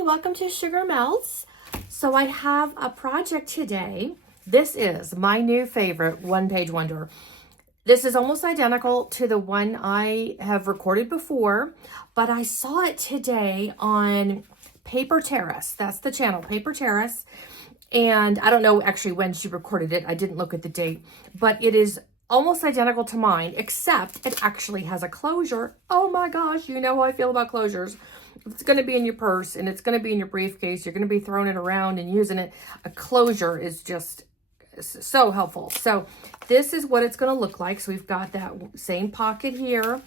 Hi, welcome to Sugar Melts. So I have a project today. This is my new favorite one-page wonder. This is almost identical to the one I have recorded before, but I saw it today on Paper Terrace. That's the channel, Paper Terrace. And I don't know actually when she recorded it. I didn't look at the date, but it is almost identical to mine, except it actually has a closure. Oh my gosh, you know how I feel about closures. It's going to be in your purse and it's going to be in your briefcase. You're going to be throwing it around and using it. A closure is just so helpful. So this is what it's going to look like. So we've got that same pocket here.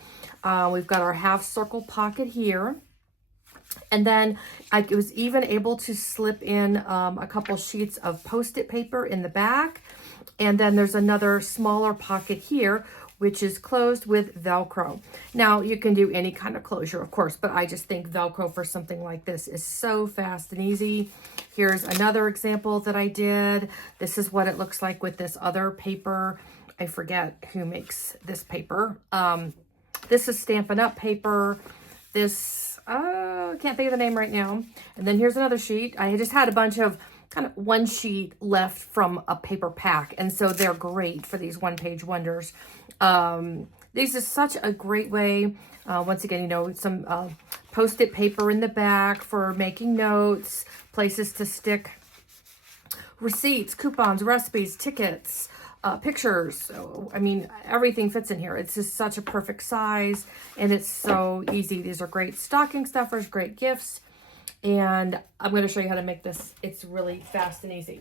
We've got our half circle pocket here. And then I was even able to slip in a couple sheets of Post-it paper in the back. And then there's another smaller pocket here, which is closed with Velcro. Now, you can do any kind of closure, of course, but I just think Velcro for something like this is so fast and easy. Here's another example that I did. This is what it looks like with this other paper. I forget who makes this paper. This is Stampin' Up! Paper. This, I can't think of the name right now. And then here's another sheet. I just had a bunch of kind of one sheet left from a paper pack. And so they're great for these one-page wonders. These is such a great way. Once again, you know, some Post-it paper in the back for making notes, places to stick receipts, coupons, recipes, tickets, pictures. So, I mean, everything fits in here. It's just such a perfect size and it's so easy. These are great stocking stuffers, great gifts. And I'm going to show you how to make this. It's really fast and easy.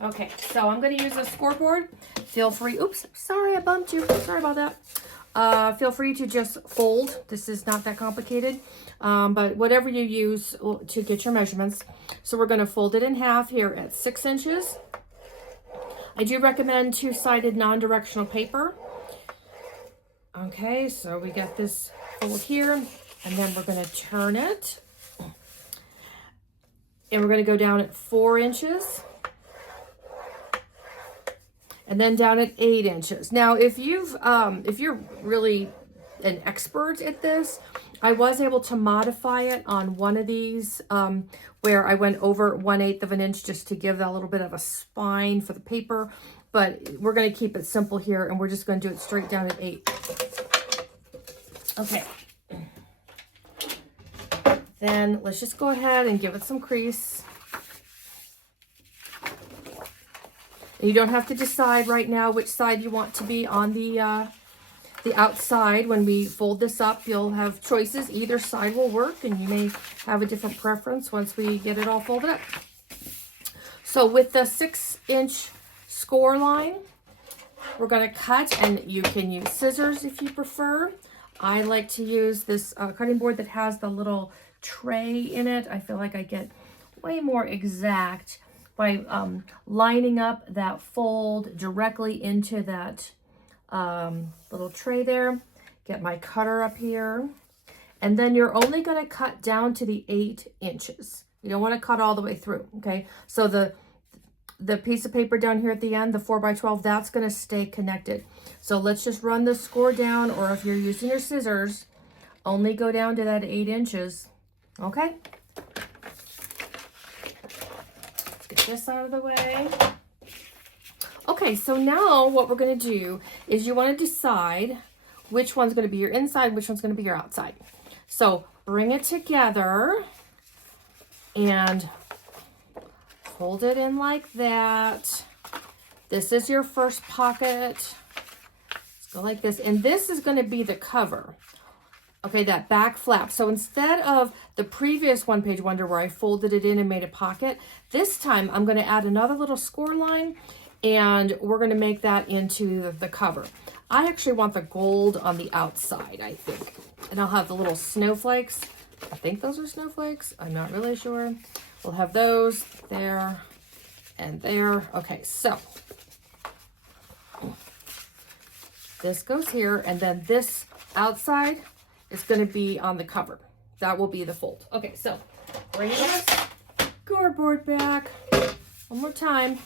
Okay, so I'm going to use a scoreboard. Feel free, oops, sorry I bumped you. Sorry about that. Feel free to just fold. This is not that complicated, but whatever you use to get your measurements. So we're going to fold it in half here at 6 inches. I do recommend two-sided non-directional paper. Okay, so we got this fold here, and then we're going to turn it. And we're going to go down at 4 inches. And then down at 8 inches. Now, if you're really an expert at this, I was able to modify it on one of these where I went over 1/8 of an inch just to give that a little bit of a spine for the paper. But we're going to keep it simple here, and we're just going to do it straight down at 8. Okay. Then let's just go ahead and give it some crease. And you don't have to decide right now which side you want to be on the outside. When we fold this up, you'll have choices. Either side will work, and you may have a different preference once we get it all folded up. So with the 6-inch score line, we're going to cut, and you can use scissors if you prefer. I like to use this cutting board that has the little tray in it. I feel like I get way more exact by lining up that fold directly into that little tray there. Get my cutter up here, and then you're only going to cut down to the 8 inches. You don't want to cut all the way through. Okay, so the piece of paper down here at the end, the 4x12, that's going to stay connected. So let's just run the score down, or if you're using your scissors, only go down to that 8 inches. Okay. Let's get this out of the way. Okay, so now what we're going to do is you want to decide which one's going to be your inside, which one's going to be your outside. So bring it together and fold it in like that. This is your first pocket. Let's go like this. And this is going to be the cover. Okay, that back flap. So instead of the previous one-page wonder where I folded it in and made a pocket, this time I'm going to add another little score line, and we're going to make that into the cover. I actually want the gold on the outside, I think. And I'll have the little snowflakes. I think those are snowflakes. I'm not really sure. We'll have those there and there. Okay, so this goes here, and then this outside is going to be on the cover. That will be the fold. Okay, so bring this scoreboard back one more time.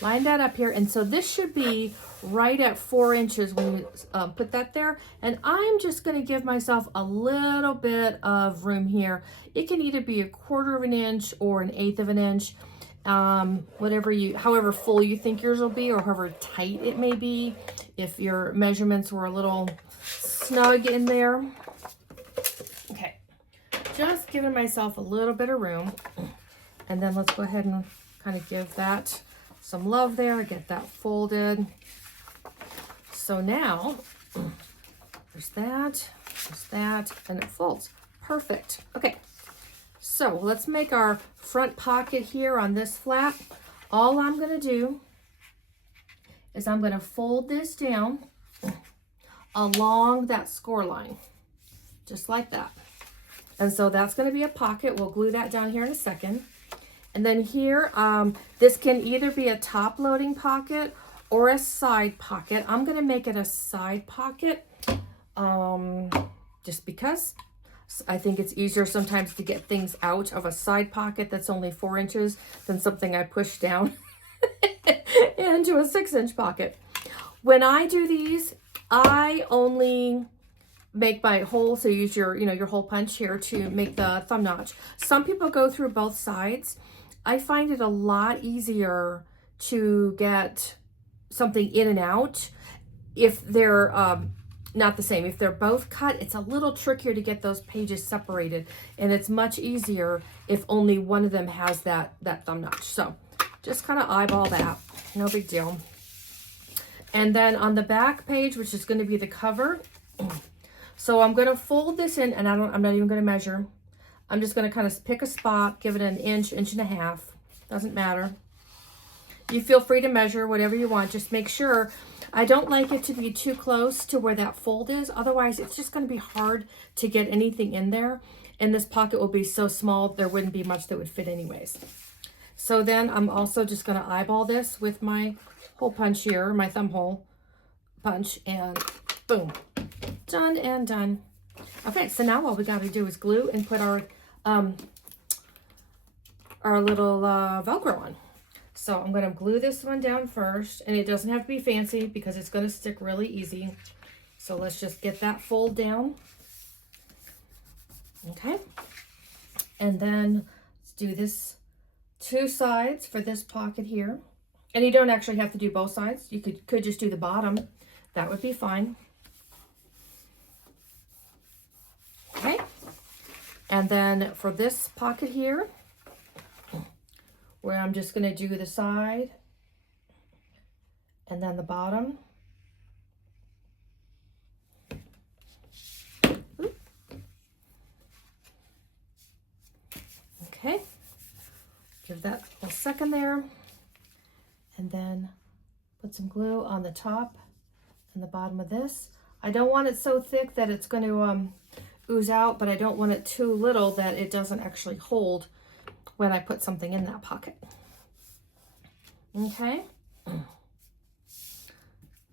Line that up here. And so this should be right at 4 inches when you put that there. And I'm just going to give myself a little bit of room here. It can either be 1/4 of an inch or 1/8 of an inch. However full you think yours will be, or however tight it may be, if your measurements were a little snug in there. Okay, just giving myself a little bit of room. And then let's go ahead and kind of give that some love there, get that folded. So now, there's that, and it folds. Perfect. Okay, so let's make our front pocket here on this flap. All I'm going to do is I'm going to fold this down along that score line, just like that. And so that's going to be a pocket. We'll glue that down here in a second. And then here, this can either be a top loading pocket or a side pocket. I'm going to make it a side pocket just because I think it's easier sometimes to get things out of a side pocket that's only 4 inches than something I push down into a 6-inch pocket. When I do these, I only make my hole, so use your, your hole punch here to make the thumb notch. Some people go through both sides. I find it a lot easier to get something in and out if they're not the same. If they're both cut, it's a little trickier to get those pages separated, and it's much easier if only one of them has that thumb notch. So just kind of eyeball that, no big deal. And then on the back page, which is going to be the cover, so I'm going to fold this in, and I'm not even going to measure. I'm just going to kind of pick a spot, give it an inch, 1.5 inches. Doesn't matter. You feel free to measure whatever you want. Just make sure. I don't like it to be too close to where that fold is. Otherwise, it's just going to be hard to get anything in there. And this pocket will be so small, there wouldn't be much that would fit anyways. So then I'm also just going to eyeball this with my hole punch here, my thumb hole punch, and boom. Done and done. Okay, so now all we got to do is glue and put our little Velcro on. So I'm going to glue this one down first, and it doesn't have to be fancy because it's going to stick really easy. So let's just get that fold down. Okay. And then let's do this 2 sides for this pocket here. And you don't actually have to do both sides. You could just do the bottom. That would be fine. Okay. And then for this pocket here, where I'm just going to do the side and then the bottom. Okay, give that a second there, and then put some glue on the top and the bottom of this. I don't want it so thick that it's going to ooze out, but I don't want it too little that it doesn't actually hold when I put something in that pocket. Okay. Let's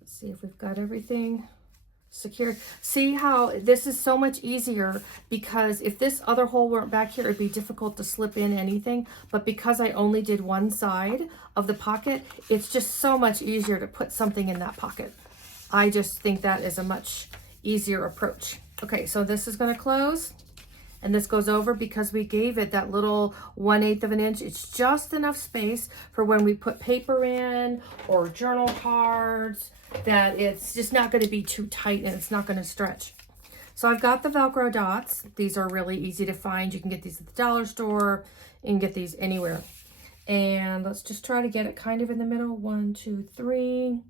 see if we've got everything secured. See how this is so much easier, because if this other hole weren't back here, it'd be difficult to slip in anything. But because I only did one side of the pocket, it's just so much easier to put something in that pocket. I just think that is a much easier approach. Okay, so this is going to close. And this goes over because we gave it that little 1/8 of an inch. It's just enough space for when we put paper in or journal cards, that it's just not going to be too tight and it's not going to stretch. So I've got the Velcro dots. These are really easy to find. You can get these at the dollar store. You can get these anywhere. And let's just try to get it kind of in the middle. 1, 2, 3.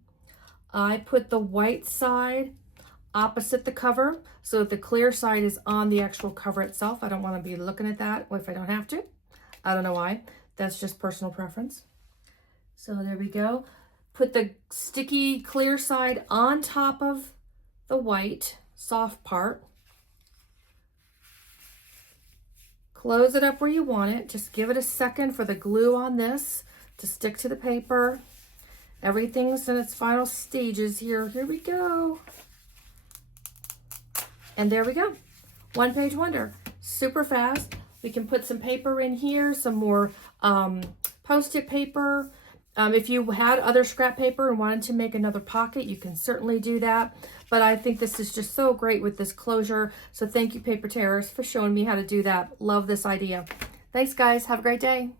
I put the white side opposite the cover, so the clear side is on the actual cover itself. I don't want to be looking at that if I don't have to. I don't know why. That's just personal preference. So there we go. Put the sticky clear side on top of the white soft part. Close it up where you want it. Just give it a second for the glue on this to stick to the paper. Everything's in its final stages here. Here we go. And there we go. One page wonder. Super fast. We can put some paper in here, some more Post-it paper. If you had other scrap paper and wanted to make another pocket, you can certainly do that. But I think this is just so great with this closure. So thank you, Paper Terrace, for showing me how to do that. Love this idea. Thanks, guys. Have a great day.